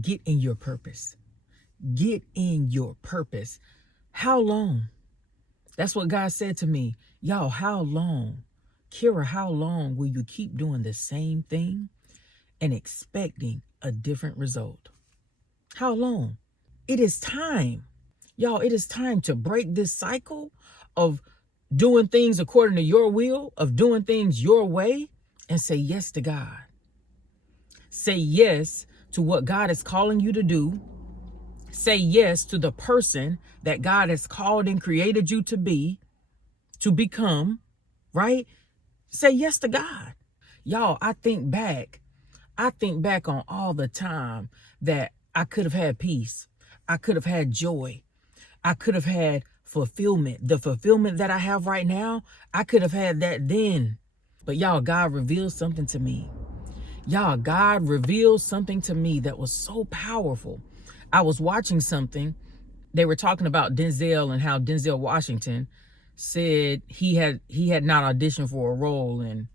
Get in your purpose. Get in your purpose. How long? That's what God said to me. Y'all, how long? Kira, how long will you keep doing the same thing and expecting a different result? How long? It is time. Y'all, it is time to break this cycle of doing things according to your will, of doing things your way, and say yes to God. Say yes to what God is calling you to do. Say yes to the person that God has called and created you to be, to become, right? Say yes to God. Y'all, I think back on all the time that I could have had peace. I could have had joy. I could have had fulfillment. The fulfillment that I have right now, I could have had that then. But y'all, God revealed something to me. God revealed something to me that was so powerful. I was watching something. They were talking about Denzel and how Denzel Washington said he had not auditioned for a role in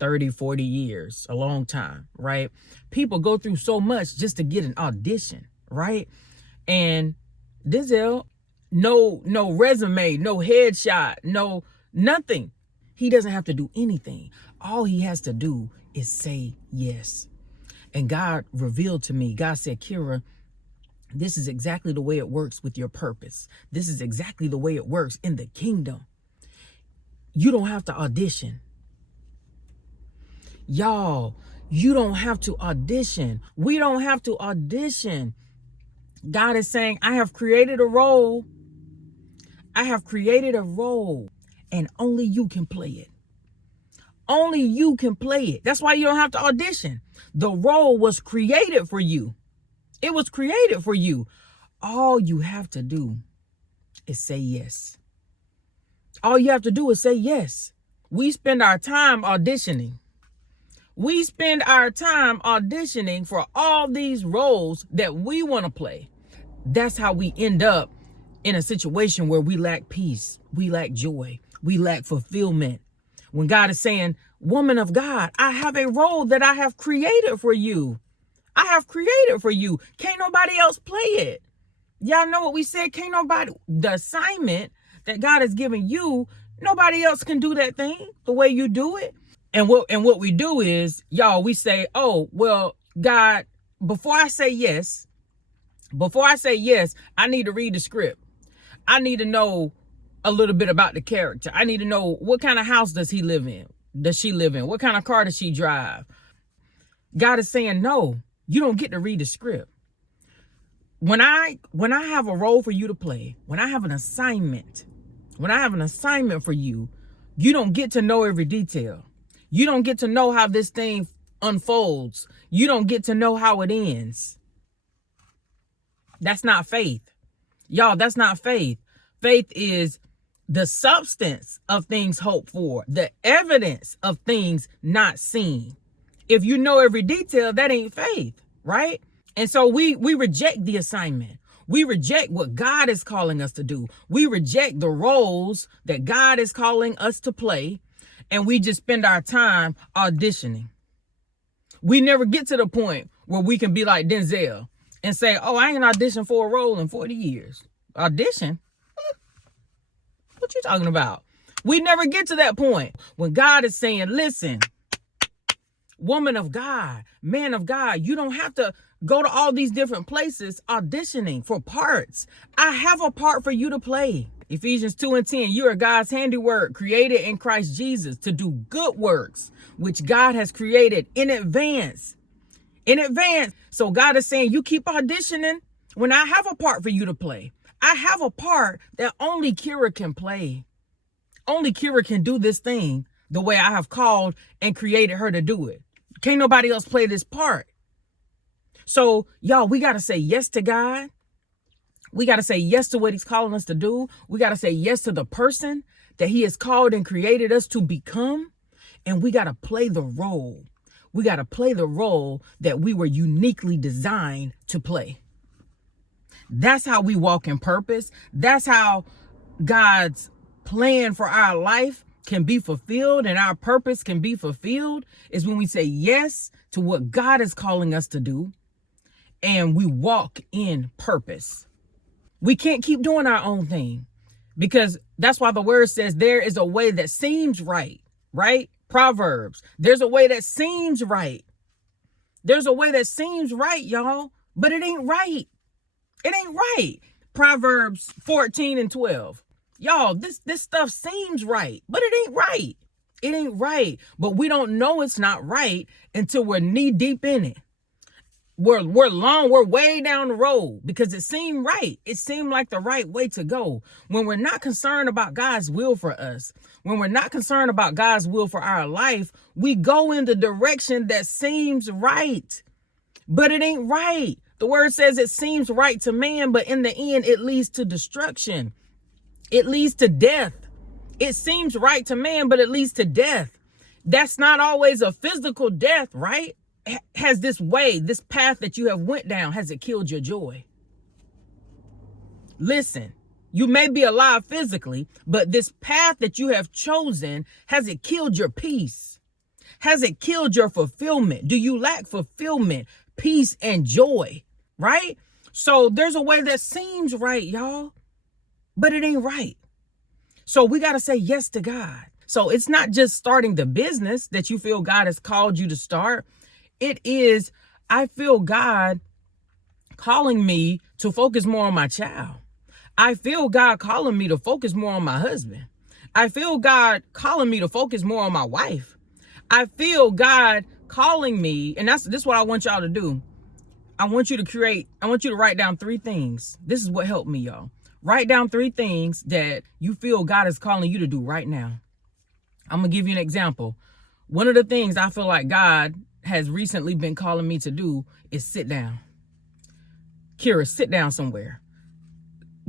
30, 40 years, a long time, right? People go through so much just to get an audition, right? And Denzel, no resume, no headshot, no nothing. He doesn't have to do anything. All he has to do is say yes. And God revealed to me, God said, Kira, this is exactly the way it works with your purpose. This is exactly the way it works in the kingdom. You don't have to audition. Y'all, you don't have to audition. We don't have to audition. God is saying, I have created a role. I have created a role, and only you can play it. Only you can play it. That's why you don't have to audition. The role was created for you. It was created for you. All you have to do is say yes. All you have to do is say yes. We spend our time auditioning. We spend our time auditioning for all these roles that we want to play. That's how we end up in a situation where we lack peace, we lack joy, we lack fulfillment. When God is saying, woman of God, I have a role that I have created for you. I have created for you. Can't nobody else play it. Y'all know what we said? Can't nobody, the assignment that God has given you, nobody else can do that thing the way you do it. And what we do is, y'all, we say, oh, well, God, before I say yes, I need to read the script. I need to know a little bit about the character. I need to know, what kind of house does he live in? Does she live in? What kind of car does she drive? God is saying, no, you don't get to read the script. When I have a role for you to play, when I have an assignment for you, you don't get to know every detail. You don't get to know how this thing unfolds. You don't get to know how it ends. That's not faith. Y'all, that's not faith. Faith is the substance of things hoped for, the evidence of things not seen. If you know every detail, that ain't faith, right? And so we reject the assignment. We reject what God is calling us to do. We reject the roles that God is calling us to play. And we just spend our time auditioning. We never get to the point where we can be like Denzel and say, oh, I ain't auditioned for a role in 40 years. Audition? What you talking about? We never get to that point when God is saying, listen, woman of God, man of God, you don't have to go to all these different places auditioning for parts. I have a part for you to play. Ephesians 2:10, you are God's handiwork, created in Christ Jesus to do good works, which God has created in advance. In advance. So God is saying, you keep auditioning when I have a part for you to play. I have a part that only Kira can play. Only Kira can do this thing the way I have called and created her to do it. Can't nobody else play this part. So, y'all, we got to say yes to God. We got to say yes to what he's calling us to do. We got to say yes to the person that he has called and created us to become. And we got to play the role. We got to play the role that we were uniquely designed to play. That's how we walk in purpose. That's how God's plan for our life can be fulfilled and our purpose can be fulfilled, is when we say yes to what God is calling us to do. and we walk in purpose. We can't keep doing our own thing, because that's why the word says there is a way that seems right, right? Proverbs, there's a way that seems right. There's a way that seems right, y'all, but it ain't right. It ain't right. Proverbs 14:12. Y'all, this stuff seems right, but it ain't right. It ain't right. But we don't know it's not right until we're knee deep in it. We're way down the road because it seemed right. It seemed like the right way to go. When we're not concerned about God's will for us, when we're not concerned about God's will for our life, we go in the direction that seems right, but it ain't right. The word says it seems right to man, but in the end, it leads to destruction. It leads to death. It seems right to man, but it leads to death. That's not always a physical death, right? Has this way, this path that you have went down, has it killed your joy? Listen, you may be alive physically, but this path that you have chosen, has it killed your peace? Has it killed your fulfillment? Do you lack fulfillment, peace, and joy? Right? So there's a way that seems right, y'all, but it ain't right. So we got to say yes to God. So it's not just starting the business that you feel God has called you to start. It is, I feel God calling me to focus more on my child. I feel God calling me to focus more on my husband. I feel God calling me to focus more on my wife. I feel God calling me, and this is what I want y'all to do. I want you to write down 3 things. This is what helped me, y'all. Write down 3 things that you feel God is calling you to do right now. I'm going to give you an example. One of the things I feel like God has recently been calling me to do is sit down. Kira, sit down somewhere.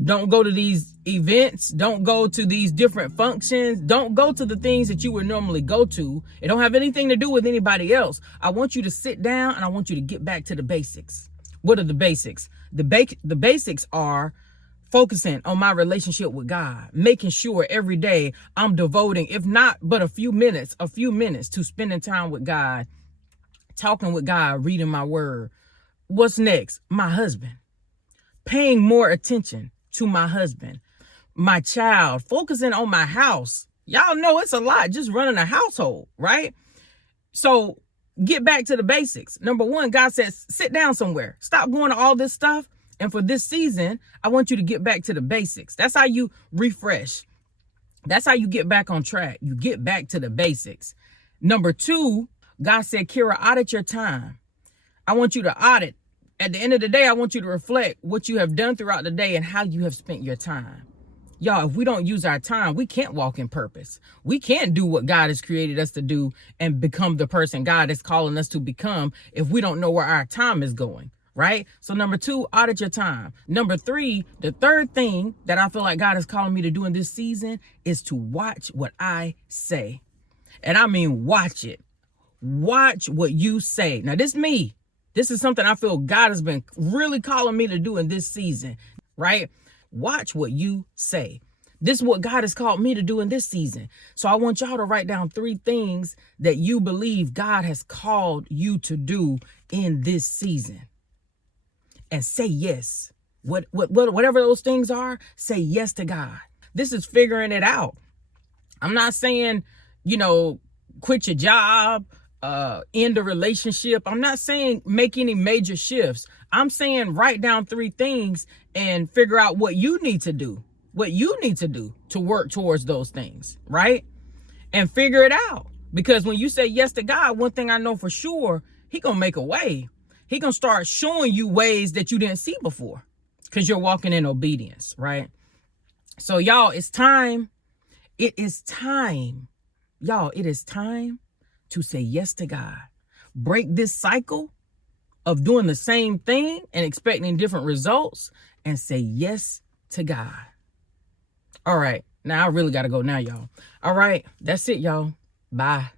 Don't go to these events. Don't go to these different functions. Don't go to the things that you would normally go to. It don't have anything to do with anybody else. I want you to sit down and I want you to get back to the basics. What are the basics? The basics are focusing on my relationship with God, making sure every day I'm devoting, if not but a few minutes to spending time with God, talking with God, reading my word. What's next? My husband. Paying more attention to my husband, my child, focusing on my house. Y'all know it's a lot just running a household, right? So get back to the basics. Number 1, God says, sit down somewhere. Stop going to all this stuff. And for this season, I want you to get back to the basics. That's how you refresh. That's how you get back on track. You get back to the basics. Number 2, God said, Kira, audit your time. I want you to audit. At the end of the day, I want you to reflect what you have done throughout the day and how you have spent your time. Y'all, if we don't use our time, we can't walk in purpose. We can't do what God has created us to do and become the person God is calling us to become if we don't know where our time is going, right? So number 2, audit your time. Number 3, the third thing that I feel like God is calling me to do in this season is to watch what I say. And I mean, watch it. Watch what you say. Now, this is me. This is something I feel God has been really calling me to do in this season, right? Watch what you say. This is what God has called me to do in this season. So I want y'all to write down 3 things that you believe God has called you to do in this season. And say yes. Whatever those things are, say yes to God. This is figuring it out. I'm not saying, quit your job, end a relationship. I'm not saying make any major shifts. I'm saying write down 3 things and figure out what you need to do to work towards those things, right? And figure it out. Because when you say yes to God, one thing I know for sure, He gonna make a way. He gonna start showing you ways that you didn't see before because you're walking in obedience, right? So y'all, it's time. It is time. Y'all, it is time to say yes to God. Break this cycle of doing the same thing and expecting different results and say yes to God. All right. Now I really got to go now, y'all. All right. That's it, y'all. Bye.